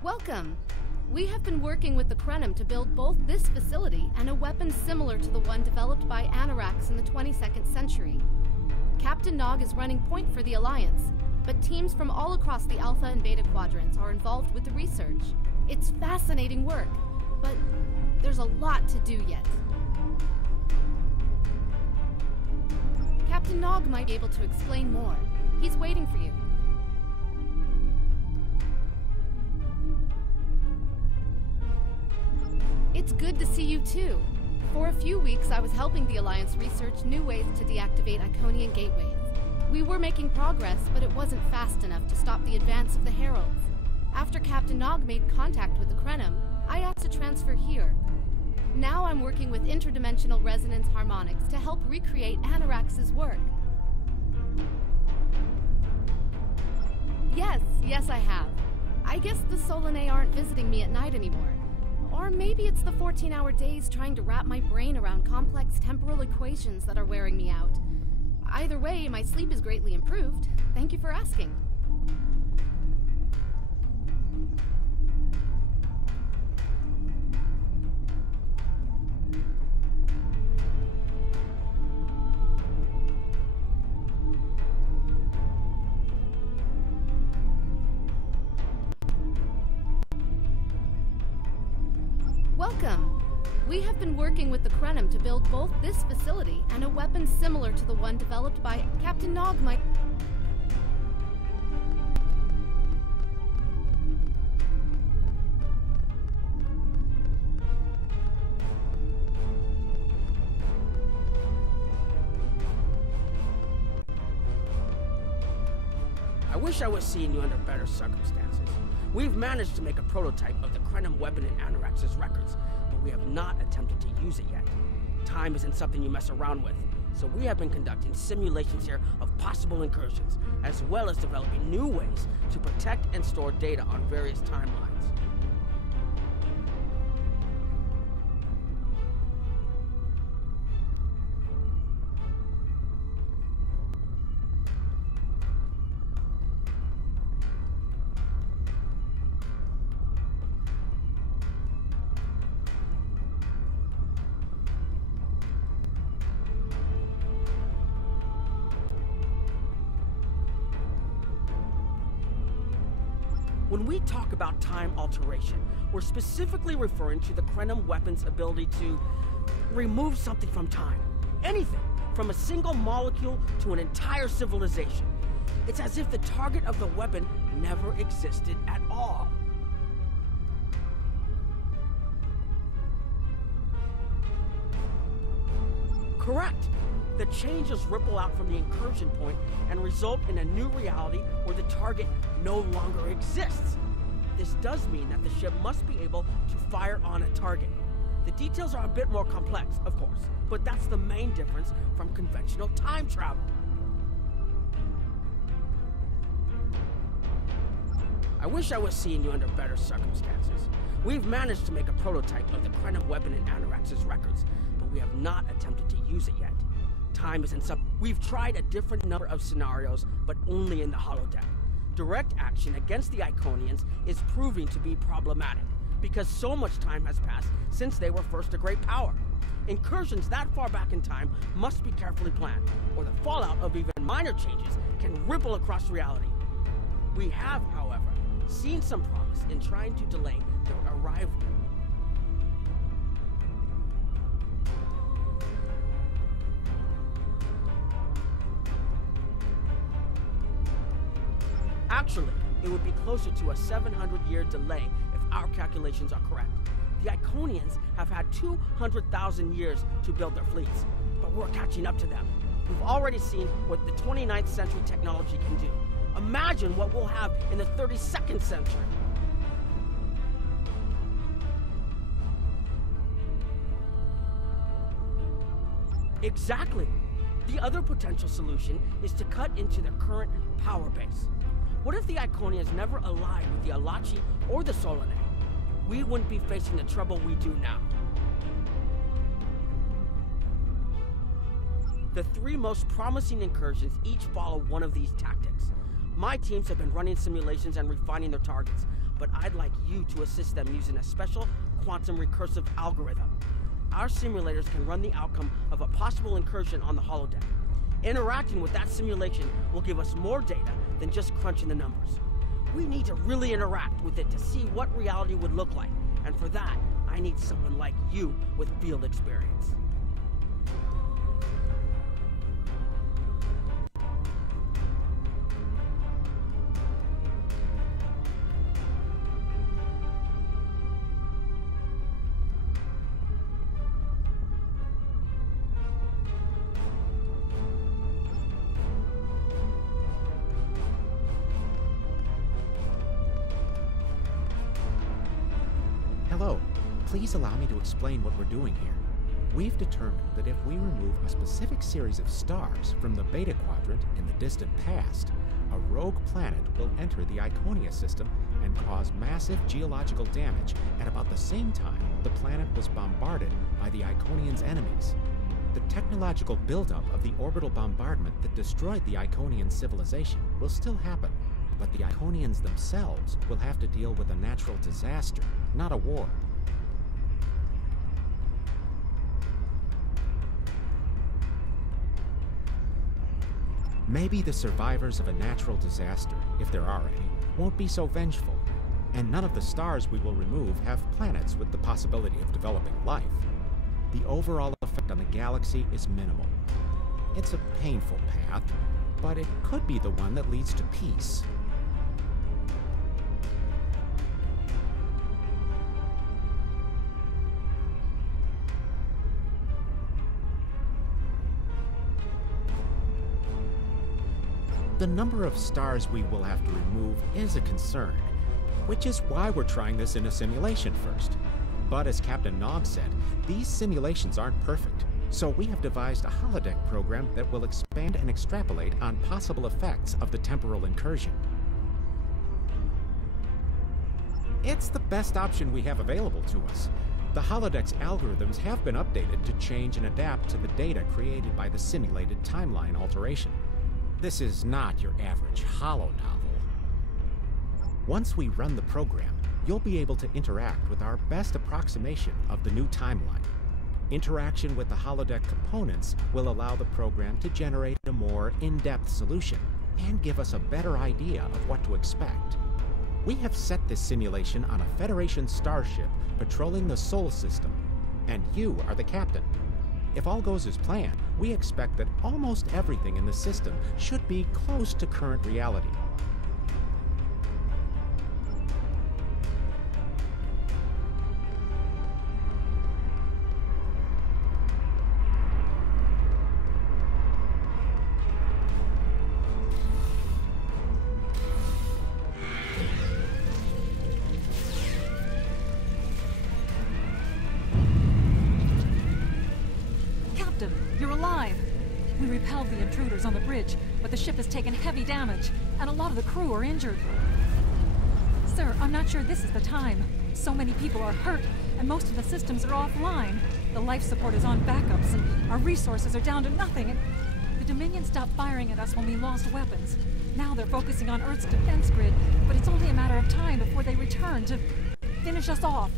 Welcome! We have been working with the Krenim to build both this facility and a weapon similar to the one developed by Anarax in the 22nd century. Captain Nog is running point for the Alliance, but teams from all across the Alpha and Beta quadrants are involved with the research. It's fascinating work, but there's a lot to do yet. Captain Nog might be able to explain more. He's waiting for you. It's good to see you too. For a few weeks, I was helping the Alliance research new ways to deactivate Iconian gateways. We were making progress, but it wasn't fast enough to stop the advance of the Heralds. After Captain Nog made contact with the Krenim, I asked to transfer here. Now I'm working with interdimensional resonance harmonics to help recreate Anarax's work. Yes, I have. I guess the Solanae aren't visiting me at night anymore. Or maybe it's the 14-hour days trying to wrap my brain around complex temporal equations that are wearing me out. Either way, my sleep is greatly improved. Thank you for asking. Welcome! We have been working with the Krenim to build both this facility and a weapon similar to the one developed by Captain Nog. I wish I was seeing you under better circumstances. We've managed to make a prototype of the Krenim weapon in Anarax's records, but we have not attempted to use it yet. Time isn't something you mess around with, so we have been conducting simulations here of possible incursions, as well as developing new ways to protect and store data on various timelines. When we talk about time alteration, we're specifically referring to the Krenim weapon's ability to remove something from time. Anything, from a single molecule to an entire civilization. It's as if the target of the weapon never existed at all. Correct. The changes ripple out from the incursion point and result in a new reality where the target no longer exists. This does mean that the ship must be able to fire on a target. The details are a bit more complex, of course, but that's the main difference from conventional time travel. I wish I was seeing you under better circumstances. We've managed to make a prototype of the Krenim weapon in Anarax's records, but we have not attempted to use it yet. Time isn't something. We've tried a different number of scenarios, but only in the holodeck. Direct action against the Iconians is proving to be problematic, because so much time has passed since they were first a great power. Incursions that far back in time must be carefully planned, or the fallout of even minor changes can ripple across reality. We have, however, seen some promise in trying to delay their arrival. Actually, it would be closer to a 700-year delay if our calculations are correct. The Iconians have had 200,000 years to build their fleets, but we're catching up to them. We've already seen what the 29th century technology can do. Imagine what we'll have in the 32nd century. Exactly. The other potential solution is to cut into their current power base. What if the Iconians never allied with the Alachi or the Solanae? We wouldn't be facing the trouble we do now. The three most promising incursions each follow one of these tactics. My teams have been running simulations and refining their targets, but I'd like you to assist them using a special quantum recursive algorithm. Our simulators can run the outcome of a possible incursion on the holodeck. Interacting with that simulation will give us more data than just crunching the numbers. We need to really interact with it to see what reality would look like, and for that, I need someone like you with field experience. Hello. Please allow me to explain what we're doing here. We've determined that if we remove a specific series of stars from the Beta Quadrant in the distant past, a rogue planet will enter the Iconia system and cause massive geological damage at about the same time the planet was bombarded by the Iconians' enemies. The technological buildup of the orbital bombardment that destroyed the Iconian civilization will still happen, but the Iconians themselves will have to deal with a natural disaster, not a war. Maybe the survivors of a natural disaster, if there are any, won't be so vengeful, and none of the stars we will remove have planets with the possibility of developing life. The overall effect on the galaxy is minimal. It's a painful path, but it could be the one that leads to peace. The number of stars we will have to remove is a concern, which is why we're trying this in a simulation first. But as Captain Nog said, these simulations aren't perfect, so we have devised a holodeck program that will expand and extrapolate on possible effects of the temporal incursion. It's the best option we have available to us. The holodeck's algorithms have been updated to change and adapt to the data created by the simulated timeline alteration. This is not your average holo novel. Once we run the program, you'll be able to interact with our best approximation of the new timeline. Interaction with the holodeck components will allow the program to generate a more in-depth solution and give us a better idea of what to expect. We have set this simulation on a Federation starship patrolling the Sol system, and you are the captain. If all goes as planned, we expect that almost everything in the system should be close to current reality. You're alive! We repelled the intruders on the bridge, but the ship has taken heavy damage, and a lot of the crew are injured. Sir, I'm not sure this is the time. So many people are hurt, and most of the systems are offline. The life support is on backups, and our resources are down to nothing, and the Dominion stopped firing at us when we lost weapons. Now they're focusing on Earth's defense grid, but it's only a matter of time before they return to finish us off.